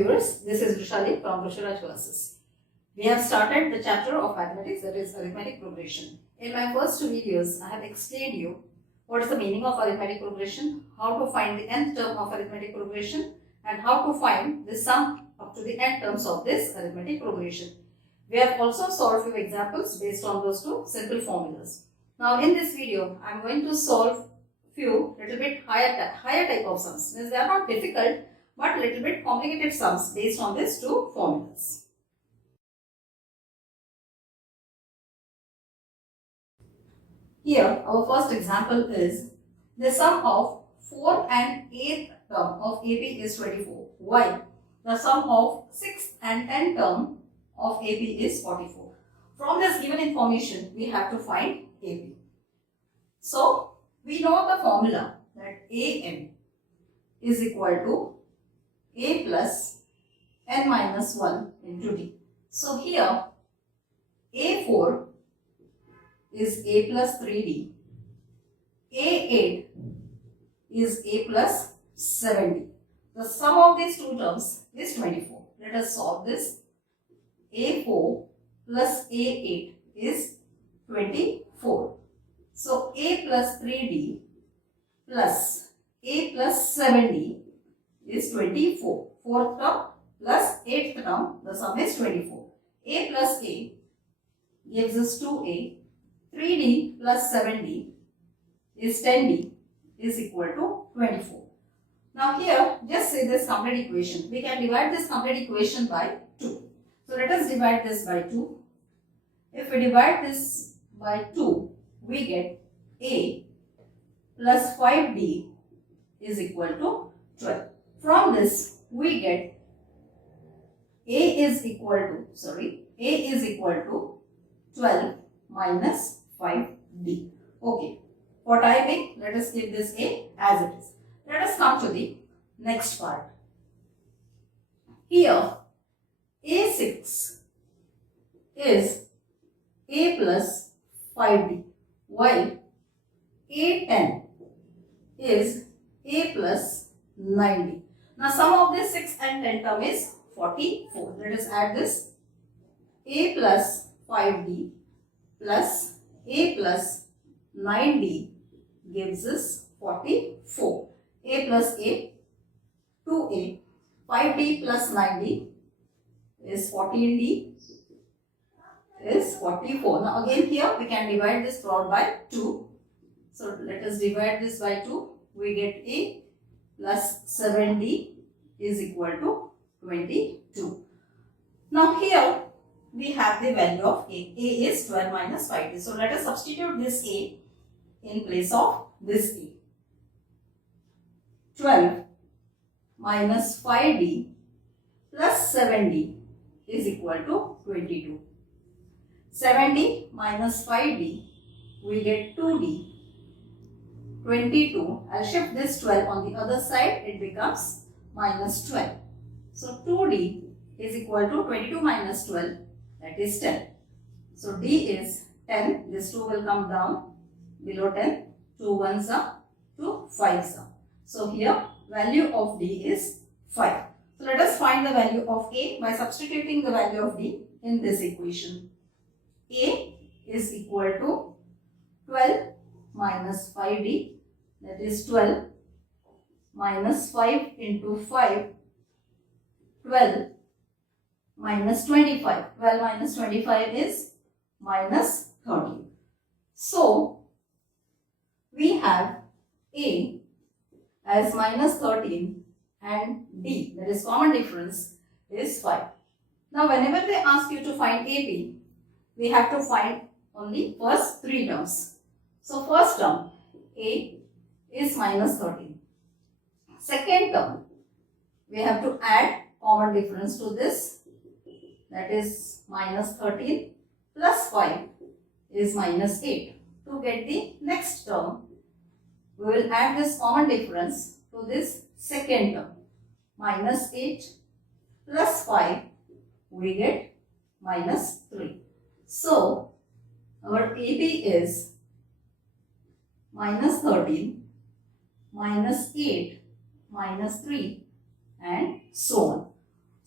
viewers, this is Vrushalivs from Vrusharaj Classes. We have started the chapter of mathematics, that is arithmetic progression. In my first two videos, I have explained you what is the meaning of arithmetic progression, how to find the nth term of arithmetic progression, and how to find the sum up to the nth terms of this arithmetic progression. We have also solved few examples based on those two simple formulas. Now in this video, I am going to solve few little bit higher type of sums. Means they are not difficult, but little bit complicated sums based on these two formulas. Here our first example is the sum of 4th and 8th term of AP is 24, while the sum of 6th and 10th term of AP is 44. From this given information, we have to find AP. So we know the formula that AM is equal to A plus n minus 1 into D. So here A4 is A plus 3D, A8 is A plus 7D. The sum of these two terms is 24. Let us solve this. A4 plus A8 is 24. So A plus 3D plus A plus 7D is 24. 4th term plus 8th term, the sum is 24. A plus A gives us 2A. 3D plus 7D is 10D is equal to 24. Now here, just say this complete equation. We can divide this complete equation by 2. So let us divide this by 2. If we divide this by 2, we get A plus 5D is equal to 12. From this, we get A is equal to 12 minus 5D. Okay. For timing, let us keep this A as it is. Let us come to the next part. Here, A6 is A plus 5D, while A10 is A plus 9D. Now, sum of this 6 and 10 term is 44. Let us add this. A plus 5D plus A plus 9D gives us 44. A plus A, 2A, 5D plus 9D is 14D is 44. Now again here we can divide this throughout by 2. So let us divide this by 2. We get A plus 7D is equal to 22. Now here we have the value of A. A is 12 minus 5D. So let us substitute this A in place of this A. 12 minus 5D plus 7D is equal to 22. 70 minus 5D, we get 2D. 22, I'll shift this 12 on the other side, it becomes minus 12. So 2D is equal to 22 minus 12, that is 10. So D is 10, this 2 will come down below 10, 2 ones are, 2 5s are. So here value of D is 5. So let us find the value of A by substituting the value of D in this equation. A is equal to 12 minus 5D, that is 12 minus 5 into 5, 12 minus 25. 12 minus 25 is minus 30. So we have A as minus 13 and D, that is common difference, is 5. Now whenever they ask you to find AP, we have to find only first 3 terms. So first term, A is minus 13. Second term, we have to add common difference to this, that is minus 13 plus 5 is minus 8. To get the next term, we will add this common difference to this second term. Minus 8 plus 5, we get minus 3. So, our AP is minus 13, minus 8, minus 3 and so on.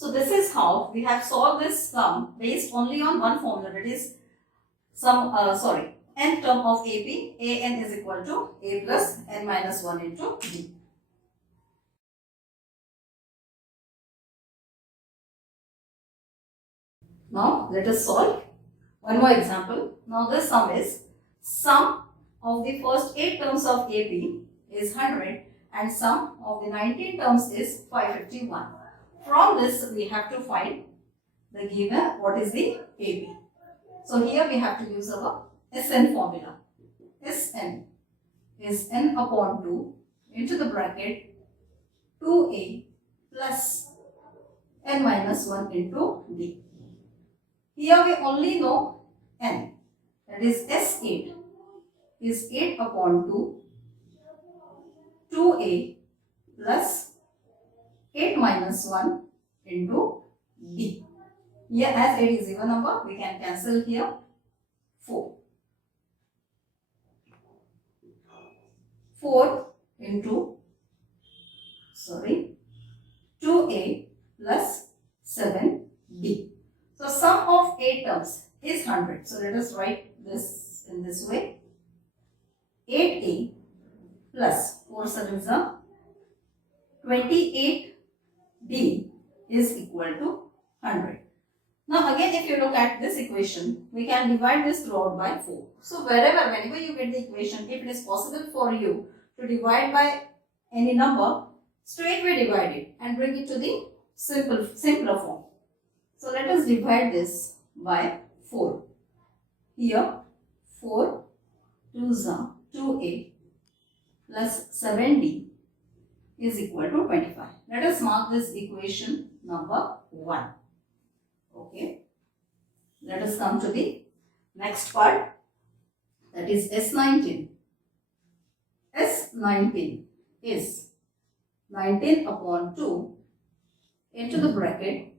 So this is how we have solved this sum based only on one formula, that is n term of AP. An is equal to A plus n minus 1 into B. Now let us solve one more example. Now this sum is sum of the first 8 terms of AP is 100 and sum of the 19 terms is 551. From this we have to find the given what is the AP. So here we have to use our Sn formula. Sn is n upon 2 into the bracket 2a plus n minus 1 into d. Here we only know n, that is S8 is 8 upon 2, 2a plus 8 minus 1 into d. Here as 8 is even number, we can cancel here 4. 4 into 2a plus 7d. So sum of 8 terms is 100. So let us write this in this way. 8a plus 4 sevens are 28d is equal to 100. Now again, if you look at this equation, we can divide this throughout by 4. So whenever you get the equation, if it is possible for you to divide by any number, straightway divide it and bring it to the simpler form. So let us divide this by 4. Here 4 2s are 2a plus 7d is equal to 25. Let us mark this equation number 1. Okay. Let us come to the next part, that is S19. S19 is 19 upon 2 into the bracket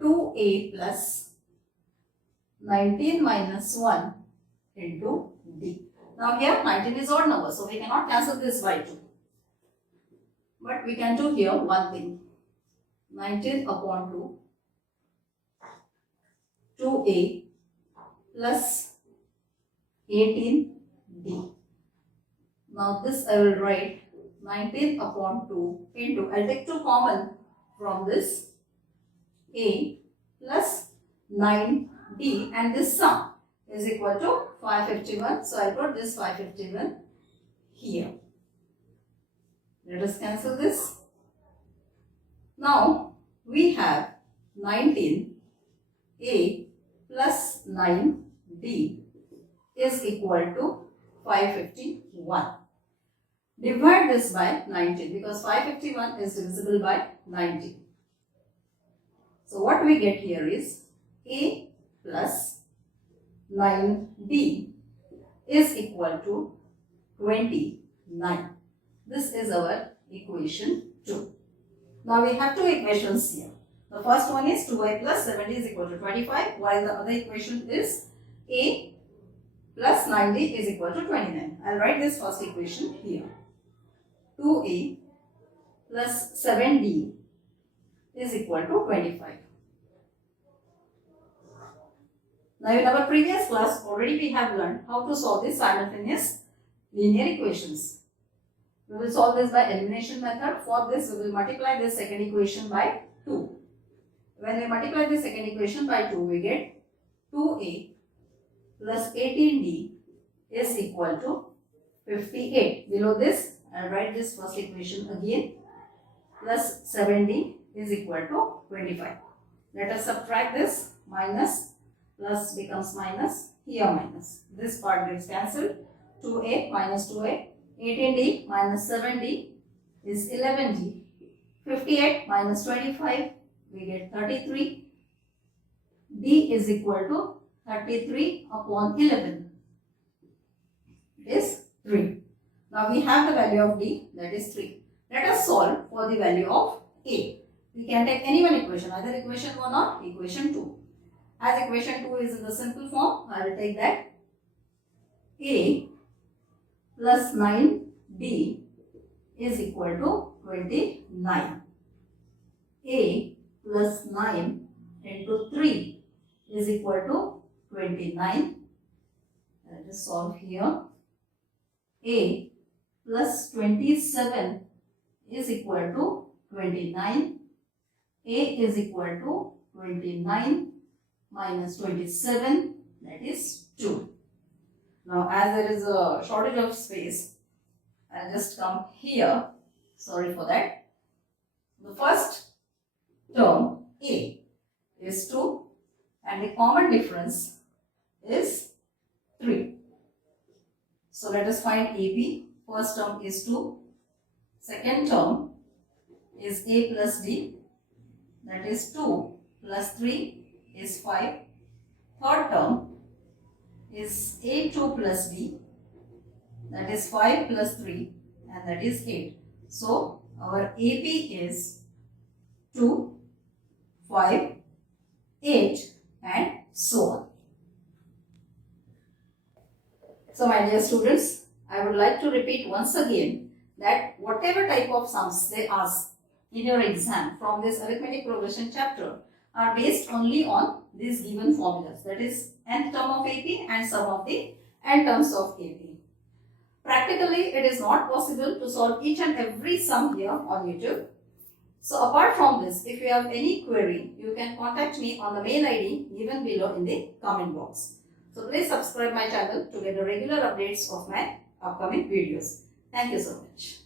2a plus 19 minus 1 into d. Now here 19 is odd number, so we cannot cancel this by 2. But we can do here one thing. 19 upon 2, 2a plus 18d. Now this I will write 19 upon 2 into, I will take 2 common from this, a plus 9d, and this sum is equal to 551. So I put this 551 here. Let us cancel this. Now we have 19a plus 9d is equal to 551. Divide this by 19 because 551 is divisible by 90. So what we get here is a plus 9d is equal to 29. This is our equation 2. Now we have two equations here. The first one is 2a plus 7d is equal to 25, while the other equation is a plus 9d is equal to 29. I will write this first equation here. 2a plus 7d is equal to 25. Now in our previous class already we have learned how to solve these simultaneous linear equations. We will solve this by elimination method. For this we will multiply this second equation by 2. When we multiply the second equation by 2, we get 2a plus 18d is equal to 58. Below this, I will write this first equation again. Plus 7d is equal to 25. Let us subtract this. Minus plus becomes minus. Here minus. This part gets cancelled. 2a minus 2a. 18d minus 7d is 11d. 58 minus 25, we get 33. d is equal to 33 upon 11. It is 3. Now we have the value of d, that is 3. Let us solve for the value of a. We can take any one equation, either equation 1 or equation 2. As equation 2 is in the simple form, I will take that a plus 9d is equal to 29. A plus 9 into 3 is equal to 29. Let us solve here. A plus 27 is equal to 29. A is equal to 29 minus 27, that is 2. Now as there is a shortage of space, I'll just come here. Sorry for that. The first term A is 2 and the common difference is 3. So let us find AP. First term is 2. Second term is A plus D, that is 2 plus 3 is 5. Third term is A2 plus D, that is 5 plus 3 and that is 8. So our AP is 2, 5, 8 and so on. So my dear students, I would like to repeat once again that whatever type of sums they ask in your exam from this arithmetic progression chapter are based only on these given formulas, that is nth term of AP and sum of the n terms of AP. Practically, it is not possible to solve each and every sum here on YouTube. So apart from this, if you have any query, you can contact me on the mail ID given below in the comment box. So please subscribe my channel to get the regular updates of my upcoming videos. Thank you so much.